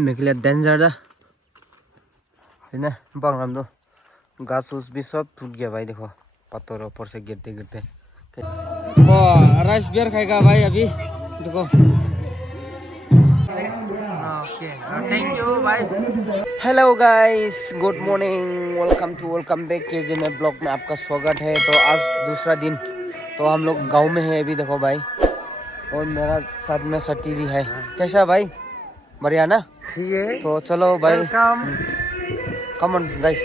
मेरे डेंजर दा है ना बांग्लाम दो घास उस भी सब टूट गया भाई देखो पत्थर ऊपर से गिरते गिरते राइस बियर खाएगा भाई अभी देखो ओके थैंक यू भाई hello guys good morning welcome back KJ में ब्लॉग में आपका स्वागत है। तो आज दूसरा दिन तो हम लोग गांव में है अभी देखो भाई और मेरा साथ में सटी भी है। कैसा भाई बढ़िया ना ठीक है तो चलो भाई come on guys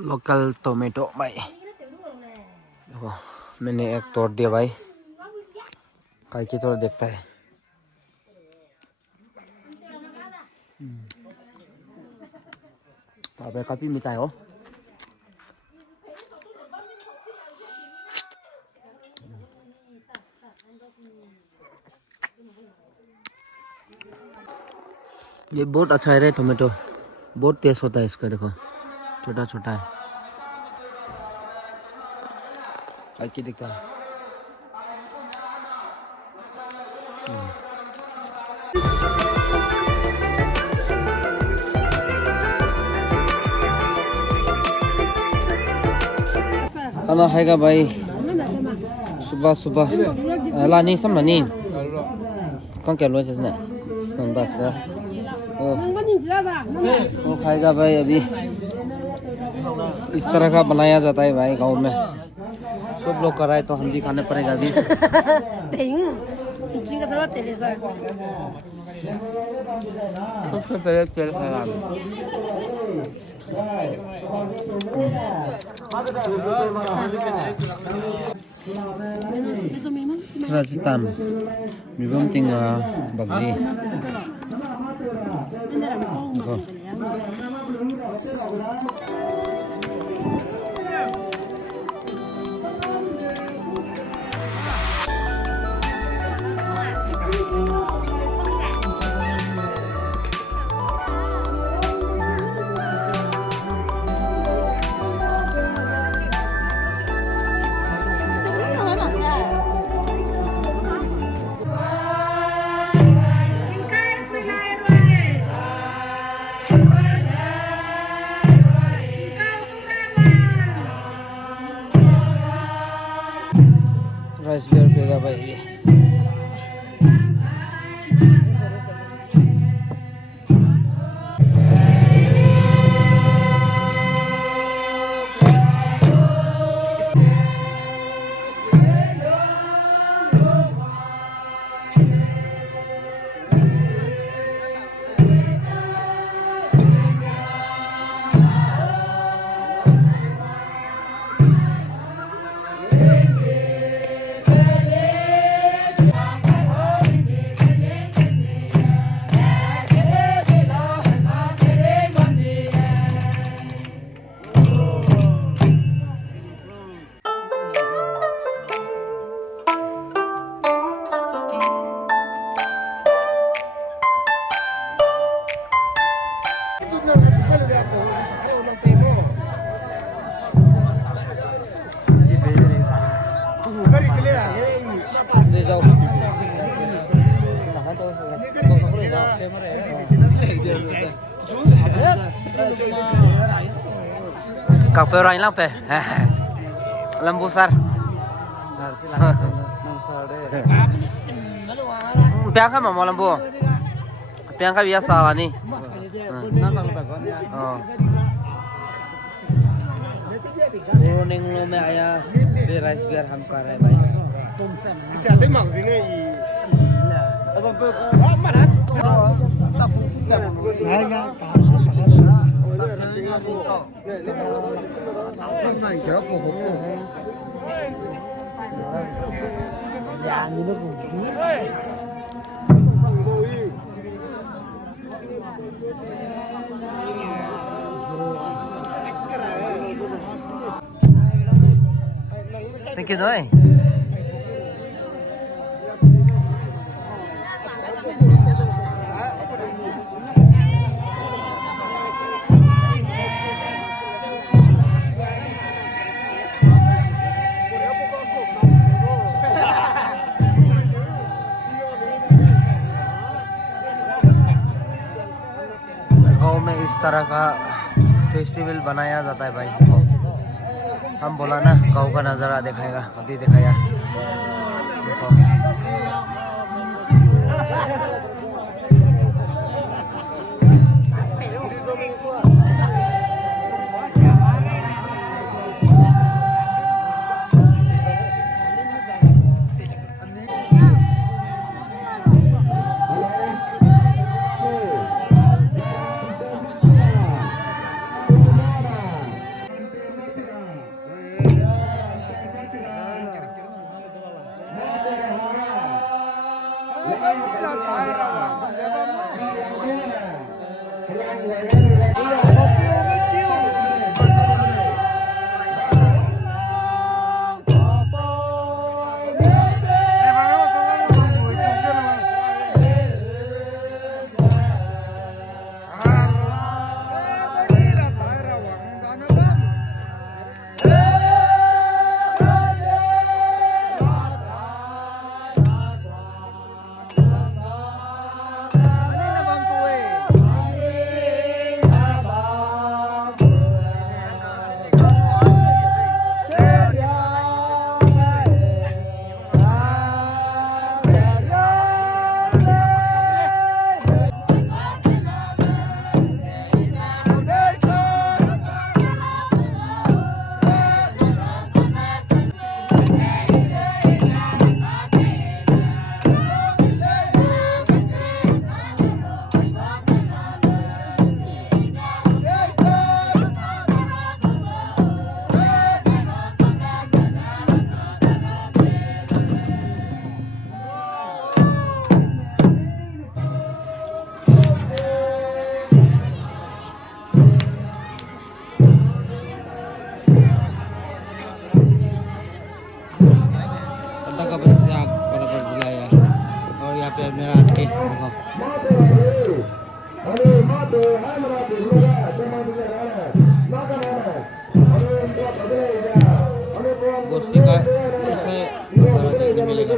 local tomato भाई देखो मैंने एक तोड़ दिया भाई काई की तरह देखता है। अबे काफी मीठा है हो। ये बहुत अच्छा है रे टोमेटो बहुत टेस्ट होता है इसका देखो छोटा छोटा है की दिखता है। खाना खाएगा भाई सुबह सुबह लानी सब लानी कौन क्या लो जिसने बस तो खाएगा भाई अभी इस तरह का बनाया जाता है भाई गांव में सब लोग कराए तो हम भी खाने पड़ेगा अभी। सबसे पहले तेल खाएगा Serasitan, belum tinggal bagi. Rice beer पिएगा भाई। Kape orang hilang pe, lembu sar. Sar sih lah, sar deh. Piang kan mau lembu, piang kan biasa lah nih. Nang lupa kan ya. Oh. Morning lo में आया बे rice beer हम कर रहे हैं भाई। इसे आते मांग जिंगे ये। अब पे मारा Thank you thôi. गाँव में इस तरह का फेस्टिवल बनाया जाता है भाई। हम बोला ना गाँव का नज़ारा दिखाएगा, अभी दिखाया देखो। का बच्चा बराबर बुलाया और यहाँ पे मेरा आंटी देखो। गोष्ठी का ऐसे नजारा देखने मिलेगा।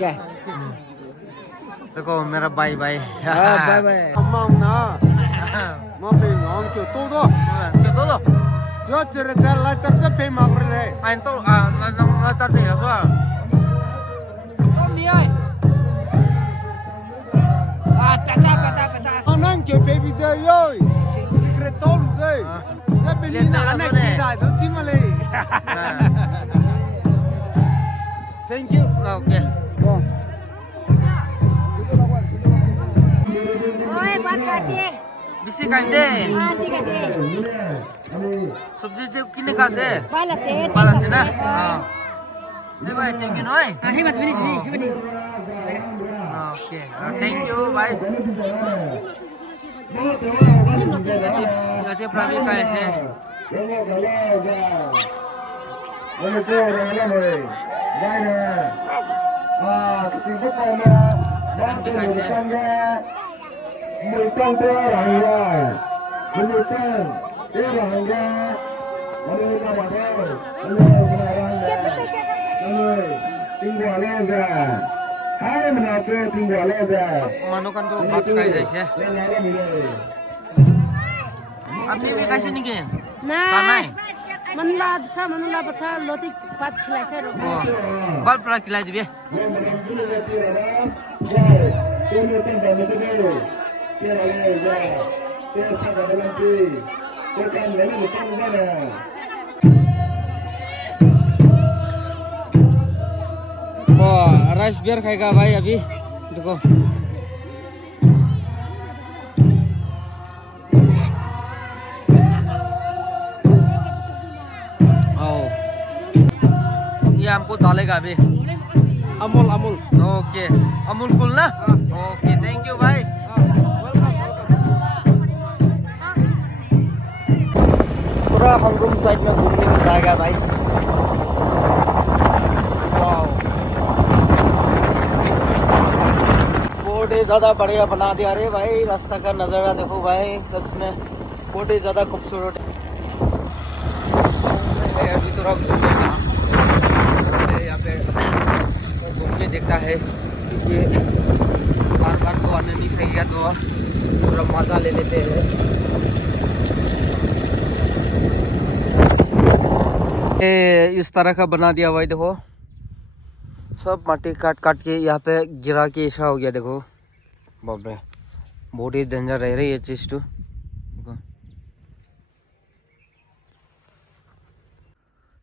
क्या देखो मेरा by by by by Mà phải ngon kiểu tốt đó. kiểu tốt rồi. Cho chỉ là lại tất cả phải mặc rồi này. Anh tốt à là tao gì là sao? Con đi ơi. À ta. Anh ăn kiểu baby chơi ơi. Secret tốt luôn đấy. Cái baby nào này cũng đại đó chứ mà lấy. Thank you. Ok. Vâng. Ôi bác kasih. Bisi kande. Ah ठीक है जी. सब्जी तो किने का से? Pala se ना? हाँ. ये भाई thank you नोए. Ah hebat sini. Okay. Thank you bye. Jadi pravi का ऐसे. Mười con tơ rằng là mười con tơ rằng là mười con mà thôi mười tinh quả lên ra hai mình học về tinh quả lên ra Manukan tuh भात खाई जैसे. आपने भी कैसे नहीं किए? खाना है. मनला दूसरा मनला बच्चा लोटी बात खिलाए से रो. बाल पड़ा खिलाई दिए. राइस बियर खाएगा भाई अभी देखो। आओ ये हमको डालेगा अभी। अमूल ओके अमूल कूल ना। ओके थैंक यू भाई। पूरा हंगरूम साइड में घूमने मिल जाएगा भाई। वाओ बहुत ही ज्यादा बढ़िया बना दिया रे भाई। रास्ता का नजारा देखो भाई, सच में बहुत ही ज्यादा खूबसूरत है। अभी थोड़ा घूमेगा यहाँ पे घूम के देखता है क्योंकि बार बार तो आने नहीं सही है, तो थोड़ा मजा ले लेते हैं। इस तरह का बना दिया भाई देखो, सब माटी काट काट के यहाँ पे गिरा के ऐसा हो गया देखो। बाप रे बहुत ही डेंजर रह रही है चीज तो देखो।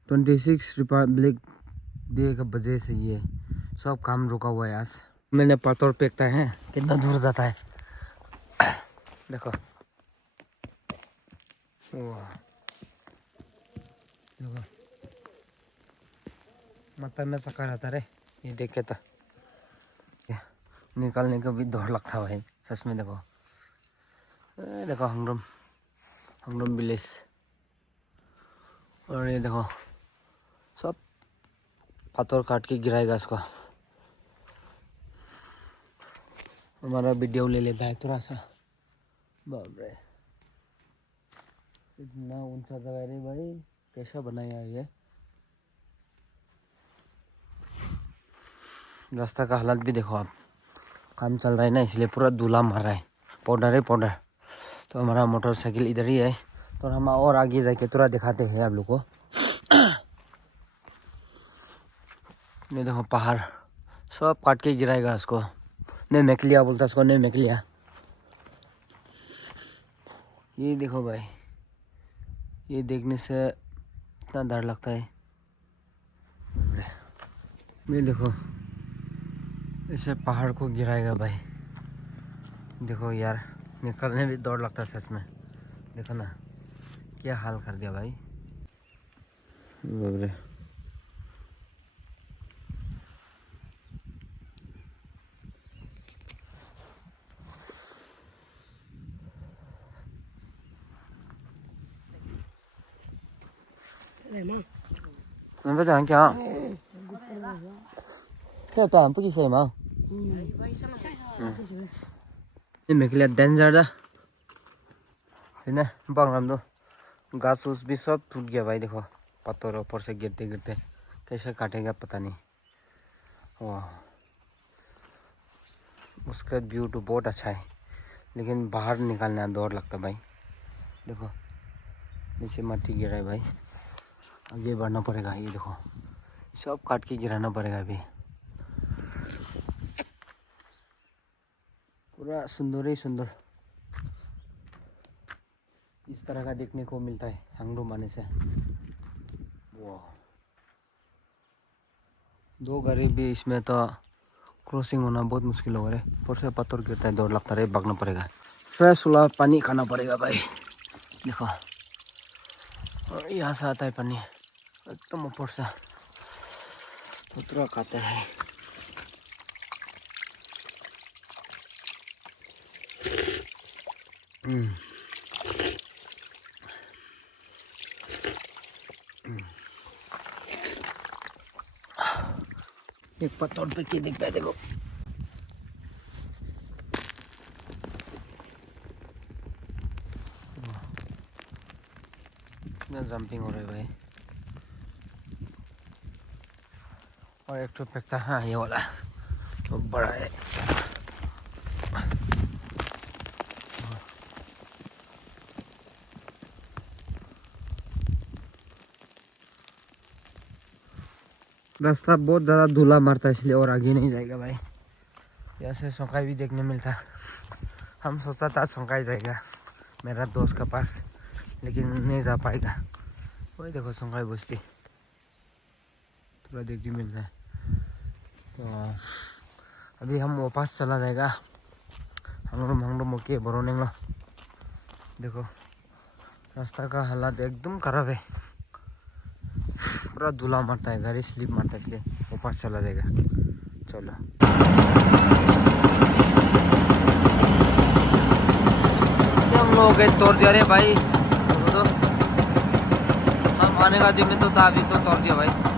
26 रिपब्लिक डे का वजह से ये सब काम रुका हुआ है आज। मैंने पत्थर फेंकता है कितना दूर जाता है देखो। वाह देखो माथा में चक्कर आता रे ये देख के, तो निकालने का भी डर लगता भाई सच में। देखो देखो हंगरूम विलेज, और ये देखो सब पत्थर काट के गिराएगा इसको। हमारा वीडियो ले लेता है थोड़ा सा। बाप रे इतना ऊंचा जगह रे भाई, कैसा बनाया ये। रास्ता का हालत भी देखो आप, काम चल रहा है ना इसलिए पूरा धूला मार रहा है, पाउडर है पाउडर। तो हमारा मोटरसाइकिल इधर ही है, तो हम और आगे जाके थोड़ा दिखाते हैं आप लोग को। ये देखो पहाड़ सब काट के गिराएगा इसको। नहीं मेक लिया बोलता इसको, नहीं मेक लिया। ये देखो भाई, ये देखने से इतना डर लगता है। ये देखो ऐसे पहाड़ को गिराएगा भाई। देखो यार निकलने भी डर लगता है सच में। देखो ना क्या हाल कर दिया भाई। बाप रे नंबर जान क्या क्या तो हम पुलिस है मां ये मेकलिया डेंजर दा है ना। बांग्राम दो घास उस भी सब टूट गया भाई। देखो पत्थर ऊपर से गिरते गिरते कैसे काटेगा पता नहीं। वाह उसका व्यू तो बहुत अच्छा है, लेकिन बाहर निकालना डर लगता भाई। देखो नीचे मट्टी गिरा है भाई, आगे बढ़ना पड़ेगा। ये देखो सब काट के गिराना पड़ेगा अभी। पूरा सुंदर ही सुंदर इस तरह का देखने को मिलता है हंगरूम आने से। वाह दो गाड़ी भी इसमें तो क्रॉसिंग होना बहुत मुश्किल हो रहा है। ऊपर से पत्थर गिरता है, डर लगता है, भागना पड़ेगा। फ्रेश वाला पानी खाना पड़ेगा भाई। देखो और यहाँ से आता है पानी एकदम ऊपर से, उतरा खाते हैं। एक पत्थर पे क्या दिखता है देखो। जंपिंग हो रहा है भाई। और एक तो फेंकता हाँ ये वाला तो बड़ा है। रास्ता बहुत ज़्यादा धूला मारता है इसलिए और आगे नहीं जाएगा भाई। यहाँ से सोंकाई भी देखने मिलता। हम सोचा था सोंकाई जाएगा मेरा दोस्त के पास, लेकिन नहीं जा पाएगा। वही देखो सोंकाई बस्ती थोड़ा देखने मिलता है। तो अभी हम वापस चला जाएगा हम के बरोनेंग लो। देखो रास्ता का हालात एकदम खराब है, पूरा धुला मारता है, गाड़ी स्लिप मारता है, इसलिए वापस चला जाएगा। चलो हम लोग तोड़ दिया रे भाई, तो हम आने का दिन में तो था, अभी तो तोड़ दिया भाई।